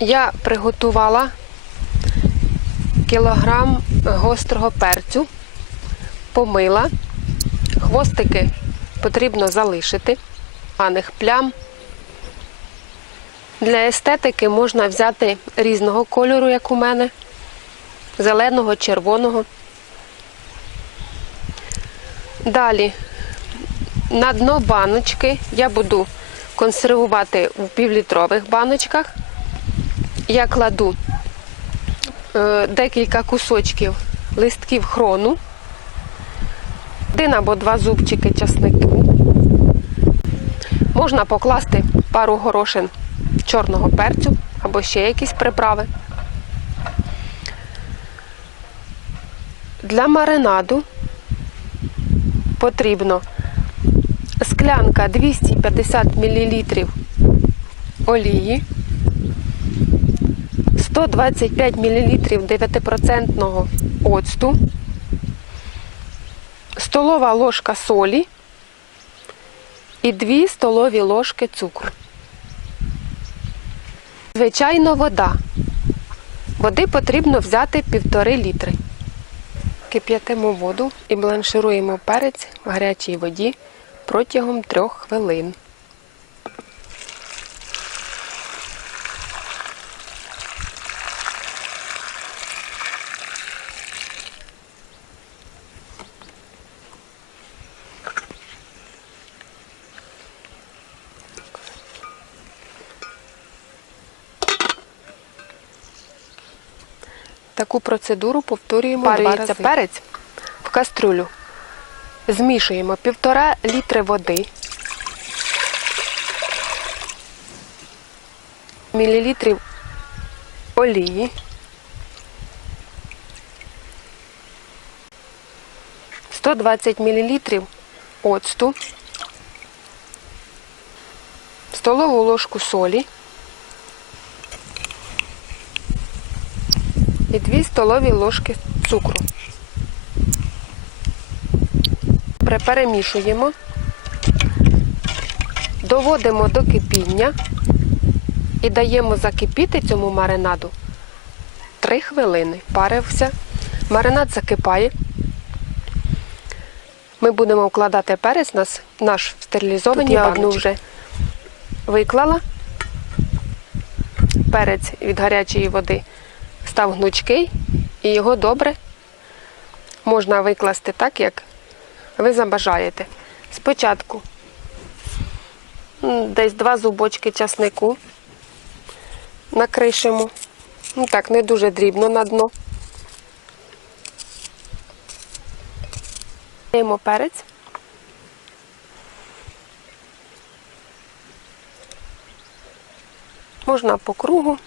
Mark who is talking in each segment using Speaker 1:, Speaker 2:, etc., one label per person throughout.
Speaker 1: Я приготувала кілограм гострого перцю, помила. Хвостики потрібно залишити. Поганих плям. Для естетики можна взяти різного кольору, як у мене, зеленого, червоного. Далі на дно баночки я буду консервувати у півлітрових баночках. Я кладу е, декілька кусочків листків хрону, один або два зубчики часнику. Можна покласти пару горошин чорного перцю або ще якісь приправи. Для маринаду потрібно склянка 250 мл олії, 125 мл 9% оцту, столова ложка солі і 2 столові ложки цукру. Звичайно, вода. Води потрібно взяти півтори літри. Кип'ятимо воду і бланшируємо перець в гарячій воді протягом трьох хвилин. Таку процедуру повторюємо два рази. перець в кастрюлю. Змішуємо півтора літри води, мілілітрів олії, 120 мілілітрів оцту, столову ложку солі і 2 столові ложки цукру. Перемішуємо, доводимо до кипіння і даємо закипіти цьому маринаду 3 хвилини. Парився, маринад закипає. Ми будемо вкладати перець, нас, наш стерилізований
Speaker 2: Тут я одну
Speaker 1: вже виклала. Перець від гарячої води став гнучкий і його добре можна викласти так, як ви забажаєте. Спочатку десь два зубочки часнику накришимо. Ну так, не дуже дрібно на дно. Даємо перець. Можна по кругу.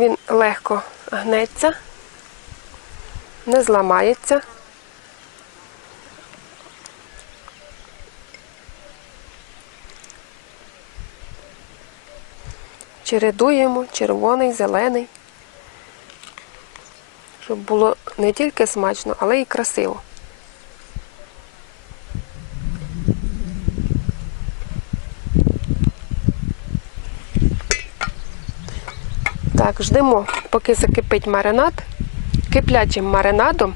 Speaker 1: Він легко гнеться, не зламається. Чередуємо червоний, зелений, щоб було не тільки смачно, але й красиво. Так, ждемо, поки закипить маринад. Киплячим маринадом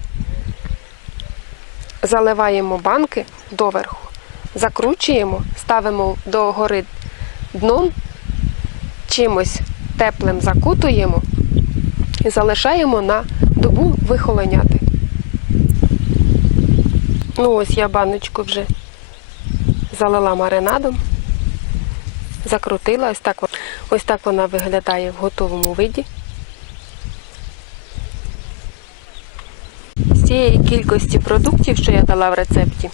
Speaker 1: заливаємо банки доверху, закручуємо, ставимо до гори дном, чимось теплим закутуємо і залишаємо на добу вихолоняти. Ну ось я баночку вже залила маринадом, закрутила, ось так, вон- ось так вона виглядає в готовому виді. З цієї кількості продуктів, що я дала в рецепті,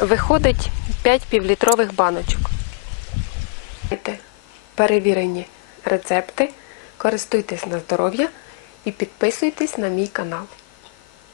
Speaker 1: виходить 5 півлітрових баночок. Перевірені рецепти, користуйтесь на здоров'я і підписуйтесь на мій канал.